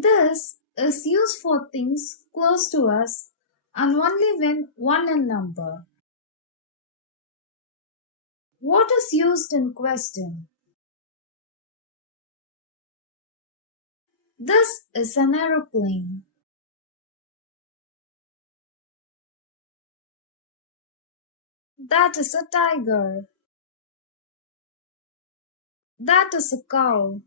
This is used for things close to us and only when one in number. What is used in question? This is an aeroplane. That is a tiger. That is a cow.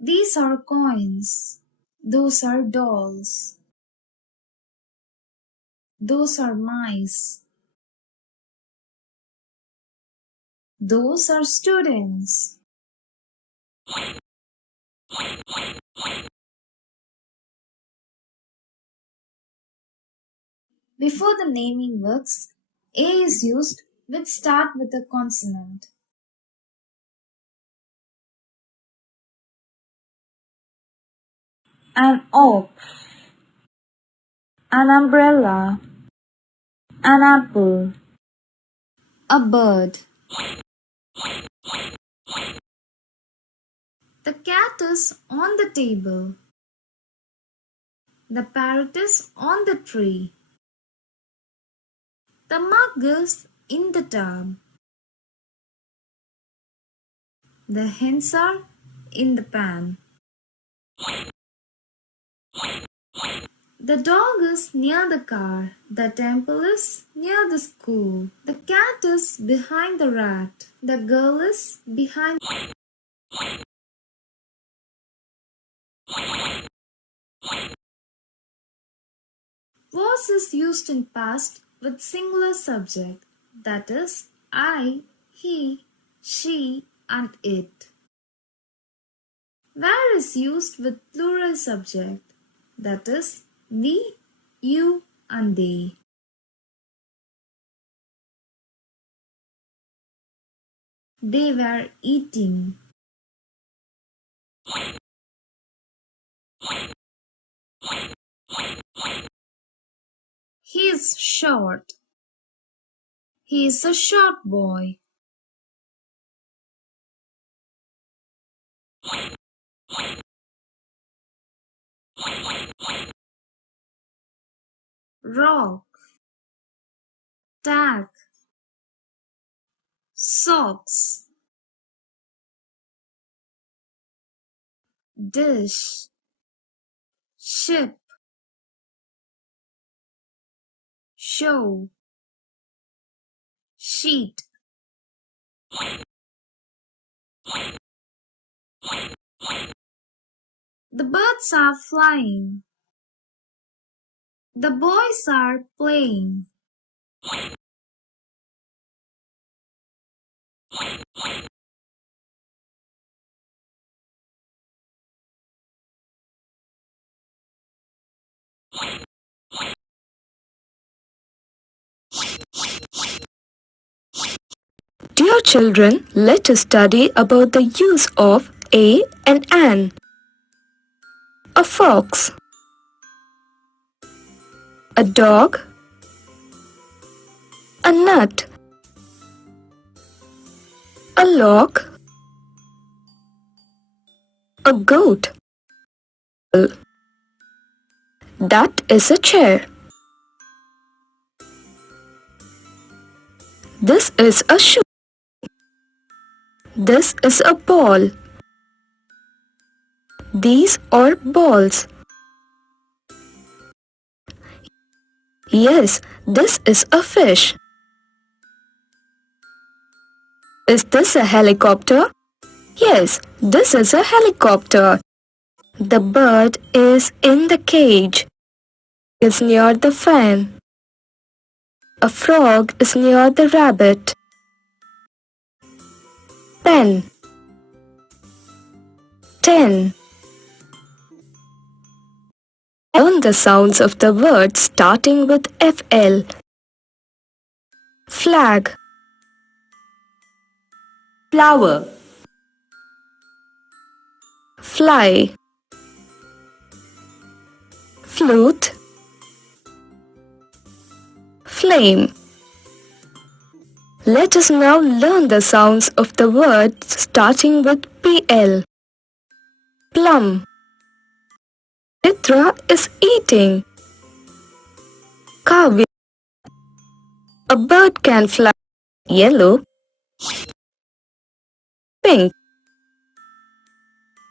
These are coins. Those are dolls. Those are mice. Those are students. Before the naming words, A is used which start with a consonant. An oak, an umbrella, an apple, A bird. The cat is on the table. The parrot is on the tree. The mug is in the tub. The hens are in the pan. The dog is near the car. The temple is near the school. The cat is behind the rat. The girl is behind. Was is used in past with singular subject, that is, I, he, she, and it. Where is used with plural subject, that is, we, you, and they. They were eating. He is short. He is a short boy. Rock. Tag. Socks. Dish. Ship. Show. Sheet. The birds are flying. The boys are playing. Dear children, let us study about the use of a and an. A fox, a dog, a nut, a log, a goat. That is a chair. This is a shoe. This is a ball. These are balls. Yes, this is a fish. Is this a helicopter? Yes, this is a helicopter. The bird is in the cage. Is near the fan. A frog is near the rabbit. Pen. 10. Learn the sounds of the words starting with FL. Flag, flower, fly, flute, flame, Let us now learn the sounds of the words starting with PL. Plum. Chitra is eating. Kavya. A bird can fly. Yellow. Pink.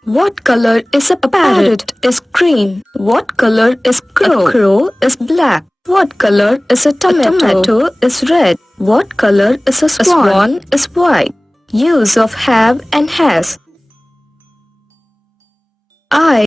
What color is a parrot? Is green. What color is crow? A crow is black. What color is a tomato? A tomato is red. What color is a swan? A swan is white. Use of have and has. I